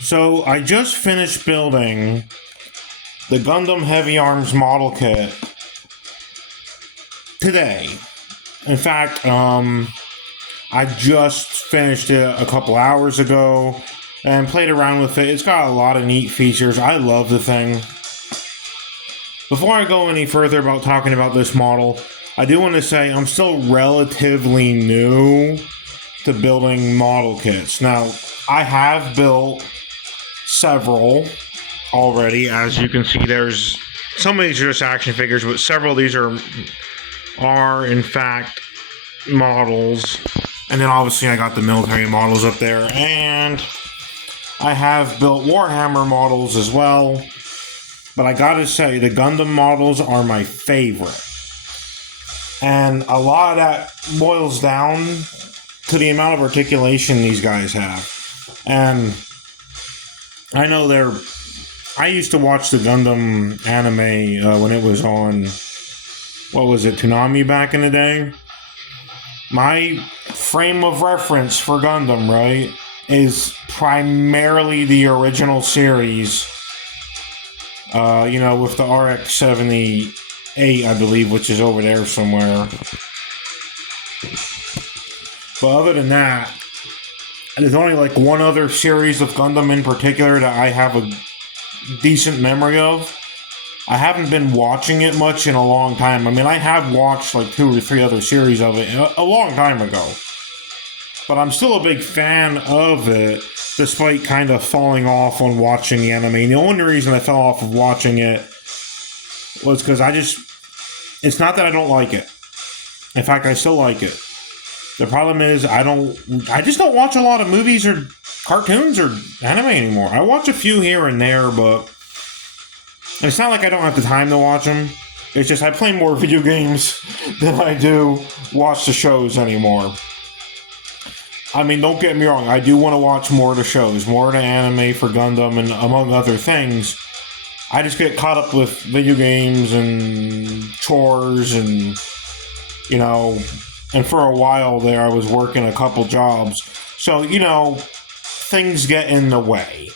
So I just finished building the Gundam Heavyarms model kit today. In fact, I just finished it a couple hours ago and played around with it. It's got a lot of neat features. I love the thing. Before I go any further about talking about this model, I do want to say I'm still relatively new to building model kits. Now, I have built several already. As you can see, there's some of these are just action figures, but several of these are in fact models. And then obviously I got the military models up there, and I have built Warhammer models as well. But I gotta say, the Gundam models are my favorite. And a lot of that boils down to the amount of articulation these guys have. And I know I used to watch the Gundam anime when it was on, what was it, Toonami back in the day? My frame of reference for Gundam, right, is primarily the original series, with the RX-78, I believe, which is over there somewhere. But other than that, there's only like one other series of Gundam in particular that I have a decent memory of. I haven't been watching it much in a long time. I mean, I have watched like 2 or 3 other series of it a long time ago. But I'm still a big fan of it, despite kind of falling off on watching the anime. And the only reason I fell off of watching it was because it's not that I don't like it. In fact, I still like it. The problem is I just don't watch a lot of movies or cartoons or anime anymore. I watch a few here and there, but it's not like I don't have the time to watch them. It's just I play more video games than I do watch the shows anymore. I mean, don't get me wrong. I do want to watch more of the shows, more of the anime for Gundam, and among other things. I just get caught up with video games and chores and, and for a while there I was working a couple jobs. So, things get in the way.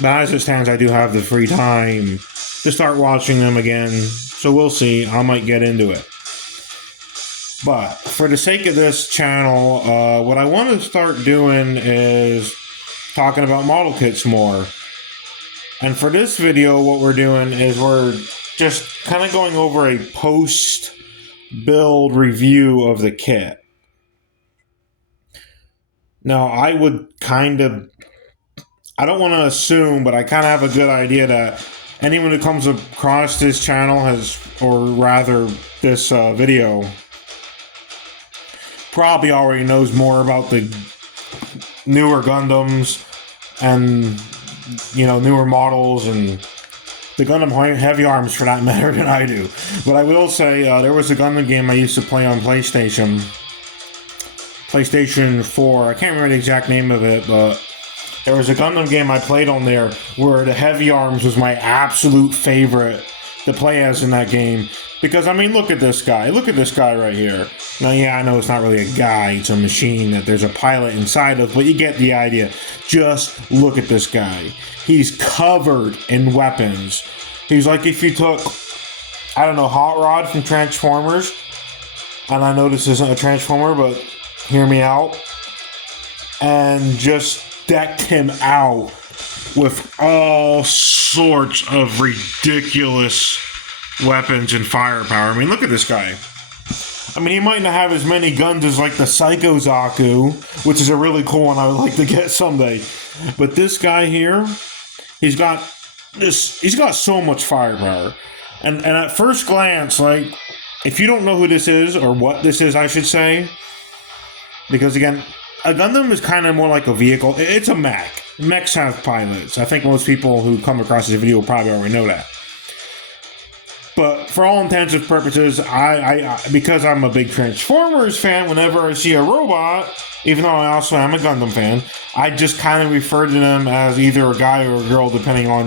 But as it stands, I do have the free time to start watching them again. So we'll see. I might get into it. But for the sake of this channel, what I want to start doing is talking about model kits more. And for this video, what we're doing is we're just kind of going over a post-build review of the kit. Now, I don't want to assume, but I kind of have a good idea that anyone who comes across this channel this video, probably already knows more about the newer Gundams and, newer models and the Gundam Heavyarms for that matter than I do. But I will say, there was a Gundam game I used to play on PlayStation 4. I can't remember the exact name of it, but there was a Gundam game I played on there where the Heavyarms was my absolute favorite to play as in that game. Because, I mean, look at this guy. Look at this guy right here. Now, yeah, I know it's not really a guy. It's a machine that there's a pilot inside of, but you get the idea. Just look at this guy. He's covered in weapons. He's like if you took, Hot Rod from Transformers. And I know this isn't a Transformer, but hear me out. And just decked him out with all sorts of ridiculous weapons and firepower. I mean, look at this guy. I mean, he might not have as many guns as like the Psycho Zaku, which is a really cool one I would like to get someday. But this guy here, he's got so much firepower. And at first glance, like, if you don't know who this is, or what this is, I should say, because again, a Gundam is kind of more like a vehicle. It's a mech. Mechs have pilots. I think most people who come across this video probably already know that. But for all intents and purposes, I because I'm a big Transformers fan, whenever I see a robot, even though I also am a Gundam fan, I just kind of refer to them as either a guy or a girl, depending on,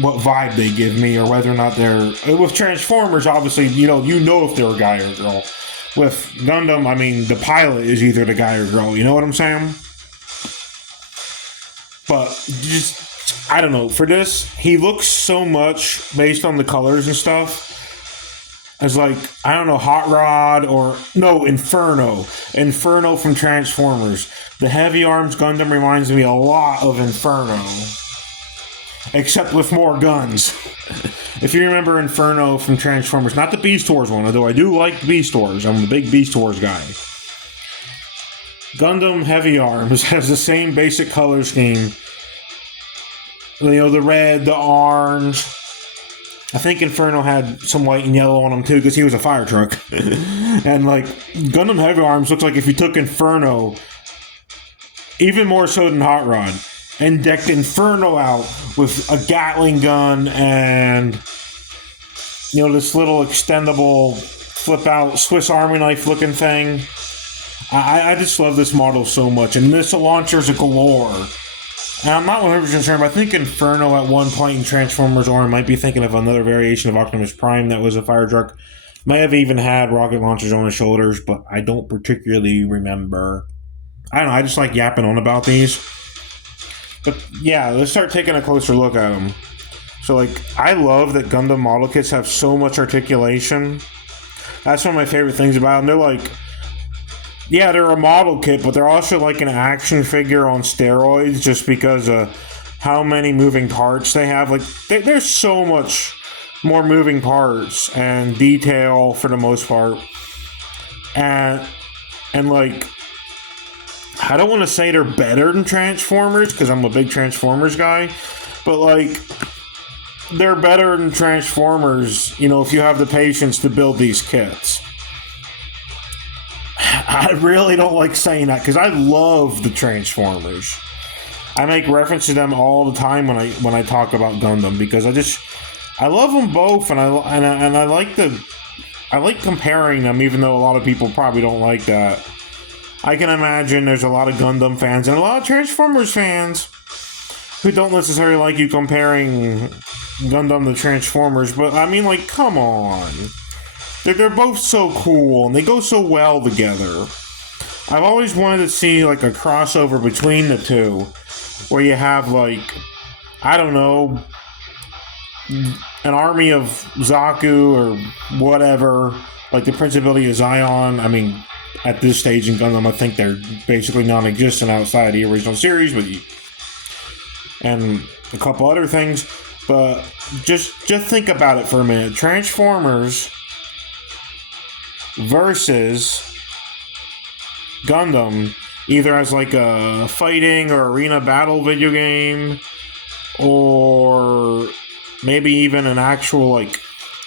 what vibe they give me, or whether or not they're... With Transformers, obviously, you know if they're a guy or a girl. With Gundam, I mean, the pilot is either the guy or girl. You know what I'm saying? But just, I don't know. For this, he looks so much based on the colors and stuff as like, I don't know, Hot Rod or no, Inferno. Inferno from Transformers. The Heavy Arms Gundam reminds me a lot of Inferno. Except with more guns. If you remember Inferno from Transformers, not the Beast Wars one, although I do like Beast Wars. I'm a big Beast Wars guy. Gundam Heavy Arms has the same basic color scheme. You know, the red, the orange. I think Inferno had some white and yellow on him too, because he was a fire truck. And like, Gundam Heavy Arms looks like if you took Inferno, even more so than Hot Rod, and decked Inferno out with a Gatling gun and, you know, this little extendable flip out Swiss Army knife looking thing. I just love this model so much, and missile launchers galore. And I'm not 100% sure, but I think Inferno at one point in Transformers, or I might be thinking of another variation of Optimus Prime that was a fire truck. May have even had rocket launchers on his shoulders, but I don't particularly remember. I don't know, I just like yapping on about these. But yeah, let's start taking a closer look at them. So like, I love that Gundam model kits have so much articulation. That's one of my favorite things about them. They're like, yeah, they're a model kit, but they're also like an action figure on steroids just because of how many moving parts they have. Like, there's so much more moving parts and detail for the most part. And like, I don't want to say they're better than Transformers, because I'm a big Transformers guy, but like, they're better than Transformers, you know, if you have the patience to build these kits. I really don't like saying that, because I love the Transformers. I make reference to them all the time when I talk about Gundam, because I love them both, and I like comparing them, even though a lot of people probably don't like that. I can imagine there's a lot of Gundam fans and a lot of Transformers fans who don't necessarily like you comparing Gundam to Transformers, but I mean, like, come on. They're both so cool, and they go so well together. I've always wanted to see, like, a crossover between the two, where you have, like, I don't know, an army of Zaku or whatever, like the Principality of Zion. I mean, at this stage in Gundam, I think they're basically non-existent outside the original series, and a couple other things. But just think about it for a minute. Transformers versus Gundam, either as like a fighting or arena battle video game, or maybe even an actual like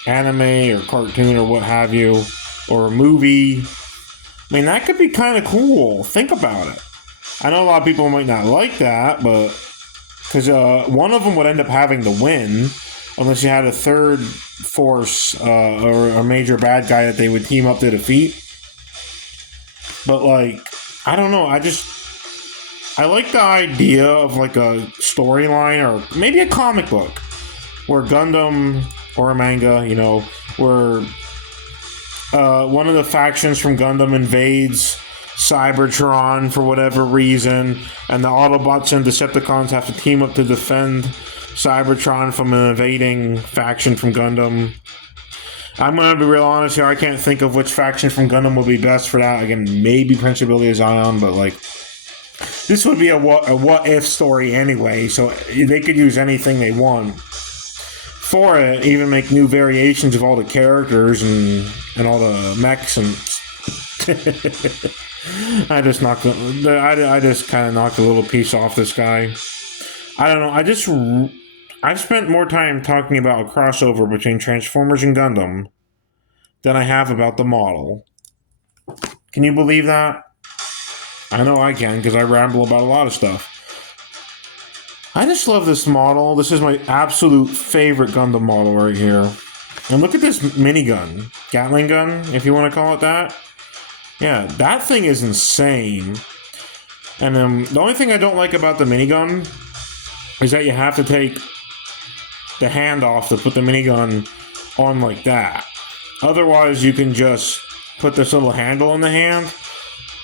anime or cartoon or what have you, or a movie. I mean, that could be kind of cool. Think about it. I know a lot of people might not like that, but because one of them would end up having to win unless you had a third force or a major bad guy that they would team up to defeat. But like, I don't know. I like the idea of like a storyline or maybe a comic book where Gundam or a manga, you know, where one of the factions from Gundam invades Cybertron for whatever reason, and the Autobots and Decepticons have to team up to defend Cybertron from an invading faction from Gundam. I'm going to be real honest here, I can't think of which faction from Gundam would be best for that. Again, maybe Principality of Zion, but like, this would be a what-if story anyway, so they could use anything they want for it, even make new variations of all the characters and all the mechs and I just kind of knocked a little piece off this guy. I don't know. I've spent more time talking about a crossover between Transformers and Gundam than I have about the model. Can you believe that? I know I can, because I ramble about a lot of stuff. I just love this model. This is my absolute favorite Gundam model right here. And look at this minigun. Gatling gun, if you want to call it that. Yeah, that thing is insane. And the only thing I don't like about the minigun is that you have to take the hand off to put the minigun on like that. Otherwise, you can just put this little handle in the hand.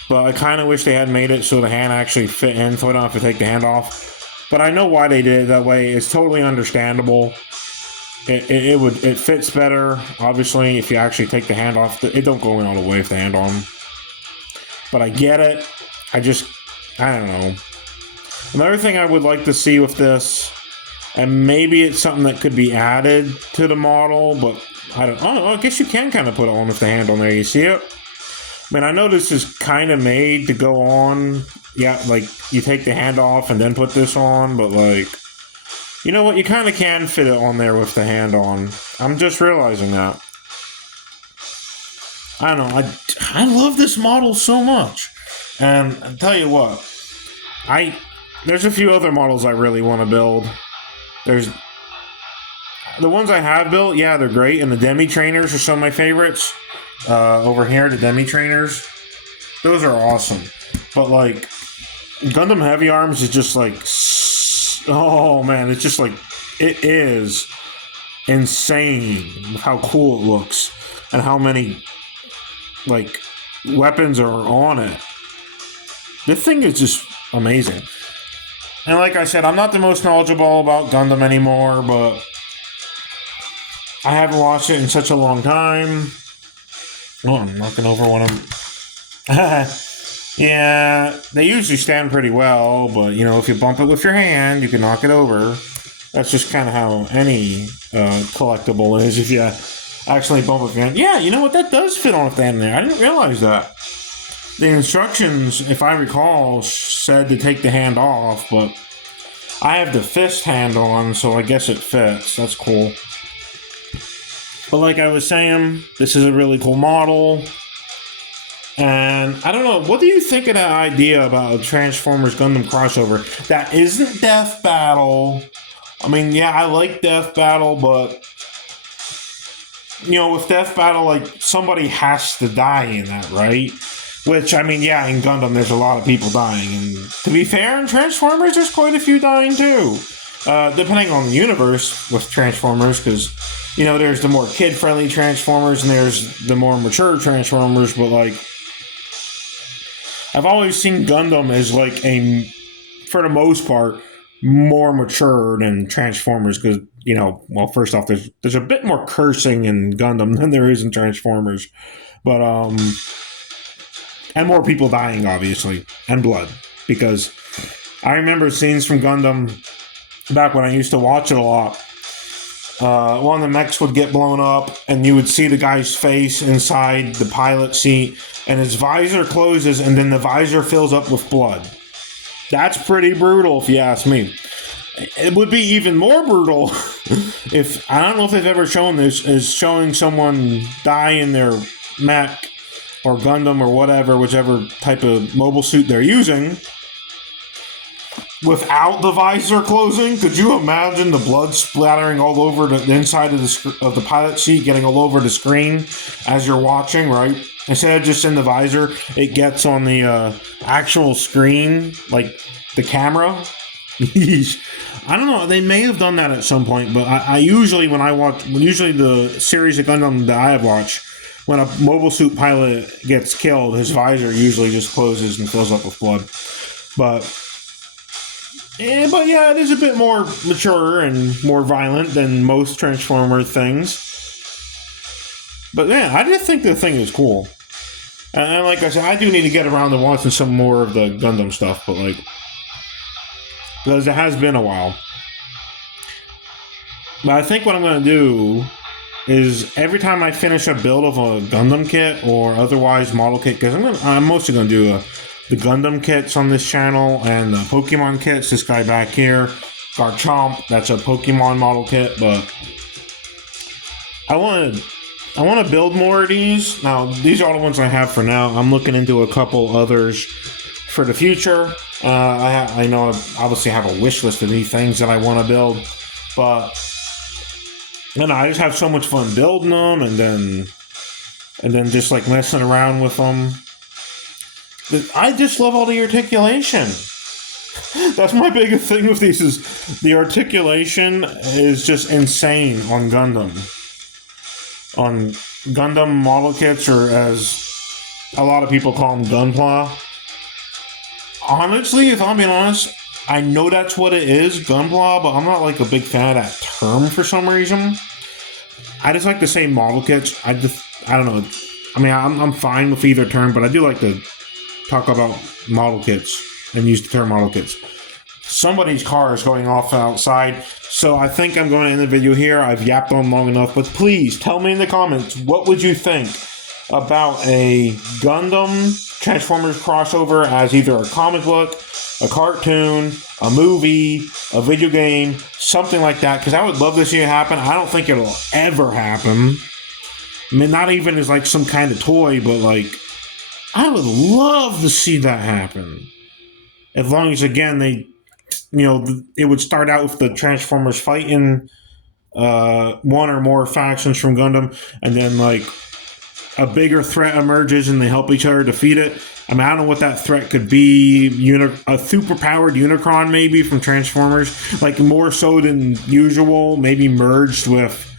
But I kind of wish they had made it so the hand actually fit in, so I don't have to take the hand off. but I know why they did it that way. It's totally understandable. It fits better, obviously, if you actually take the hand off. It don't go in all the way with the hand on. But I get it. I don't know. Another thing I would like to see with this, and maybe it's something that could be added to the model, but I don't know. I guess you can kind of put it on with the hand on there. You see it? I mean, I know this is kind of made to go on. Yeah, like, you take the hand off and then put this on, but, like, you know what? You kind of can fit it on there with the hand on. I'm just realizing that. I don't know. I love this model so much. And I'll tell you what. There's a few other models I really want to build. There's the ones I have built, yeah, they're great. And the Demi Trainers are some of my favorites. Over here, the Demi Trainers. Those are awesome. But, like, Gundam Heavyarms is just like, oh man, it's just like, it is insane how cool it looks and how many, like, weapons are on it. This thing is just amazing. And like I said, I'm not the most knowledgeable about Gundam anymore, but I haven't watched it in such a long time. Oh, I'm knocking over one of them. Yeah, they usually stand pretty well, but, you know, if you bump it with your hand, you can knock it over. That's just kind of how any collectible is if you actually bump it with your hand. Yeah, you know what? That does fit on a fan there. I didn't realize that. The instructions, if I recall, said to take the hand off, but I have the fist hand on, so I guess it fits. That's cool. But like I was saying, this is a really cool model. And I don't know, what do you think of that idea about a Transformers Gundam crossover? That isn't Death Battle. I mean, yeah, I like Death Battle, but, you know, with Death Battle, like, somebody has to die in that, right? Which, I mean, yeah, in Gundam, there's a lot of people dying. And to be fair, in Transformers, there's quite a few dying, too. Depending on the universe with Transformers, because, you know, there's the more kid-friendly Transformers, and there's the more mature Transformers, but, like, I've always seen Gundam as, like, for the most part, more mature than Transformers, because, you know, well, first off, there's a bit more cursing in Gundam than there is in Transformers, but, and more people dying, obviously, and blood, because I remember scenes from Gundam back when I used to watch it a lot. One of the mechs would get blown up, and you would see the guy's face inside the pilot seat, and his visor closes, and then the visor fills up with blood. That's pretty brutal, if you ask me. It would be even more brutal if, I don't know if they've ever shown this, is showing someone die in their mech, or Gundam, or whatever, whichever type of mobile suit they're using, without the visor closing. Could you imagine the blood splattering all over the inside of the pilot seat, getting all over the screen as you're watching, right? Instead of just in the visor, it gets on the actual screen, like the camera. I don't know. They may have done that at some point, but I usually, usually the series of Gundam that I have watched, when a mobile suit pilot gets killed, his visor usually just closes and fills up with blood. But yeah, it is a bit more mature and more violent than most Transformer things. But yeah, I just think the thing is cool. And like I said, I do need to get around to watching some more of the Gundam stuff, but like, because it has been a while. But I think what I'm going to do is every time I finish a build of a Gundam kit or otherwise model kit, because I'm mostly going to do the Gundam kits on this channel and the Pokemon kits. This guy back here, Garchomp, that's a Pokemon model kit, but I want to build more of these. Now, these are all the ones I have for now. I'm looking into a couple others for the future. I know I obviously have a wish list of these things that I want to build, but I just have so much fun building them and then just like messing around with them. I just love all the articulation. That's my biggest thing with these, is the articulation is just insane on Gundam. On Gundam model kits, or as a lot of people call them, Gunpla. Honestly, if I'm being honest, I know that's what it is, Gunpla, but I'm not like a big fan of that term for some reason. I just like to say model kits. I don't know. I mean, I'm fine with either term, but I do like to talk about model kits and use the term model kits. Somebody's car is going off outside, so I think I'm going to end the video here. I've yapped on long enough, but please tell me in the comments, what would you think about a Gundam Transformers crossover as either a comic book, a cartoon, a movie, a video game, something like that, because I would love to see it happen. I don't think it'll ever happen. I mean, not even as like some kind of toy, but like, I would love to see that happen. As long as, again, they, it would start out with the Transformers fighting one or more factions from Gundam, and then like a bigger threat emerges and they help each other defeat it. I mean, I don't know what that threat could be. A super-powered Unicron, maybe, from Transformers. Like, more so than usual. Maybe merged with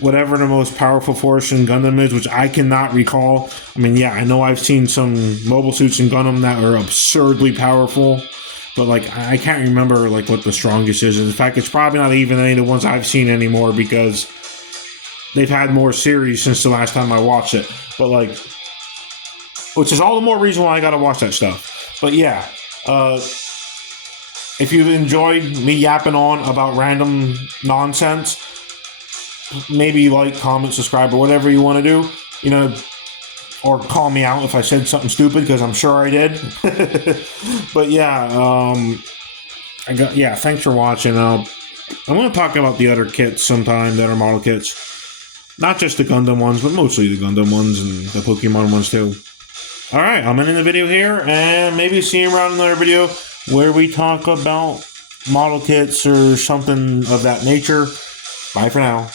whatever the most powerful force in Gundam is, which I cannot recall. I mean, yeah, I know I've seen some mobile suits in Gundam that are absurdly powerful. But, like, I can't remember, like, what the strongest is. In fact, it's probably not even any of the ones I've seen anymore because they've had more series since the last time I watched it. But, like, which is all the more reason why I gotta watch that stuff. But, yeah, if you've enjoyed me yapping on about random nonsense, maybe like, comment, subscribe, or whatever you want to do. Or call me out if I said something stupid, because I'm sure I did. But yeah, thanks for watching. I'm going to talk about the other kits sometime that are model kits. Not just the Gundam ones, but mostly the Gundam ones and the Pokemon ones too. Alright, I'm ending the video here, and maybe see you around another video where we talk about model kits or something of that nature. Bye for now.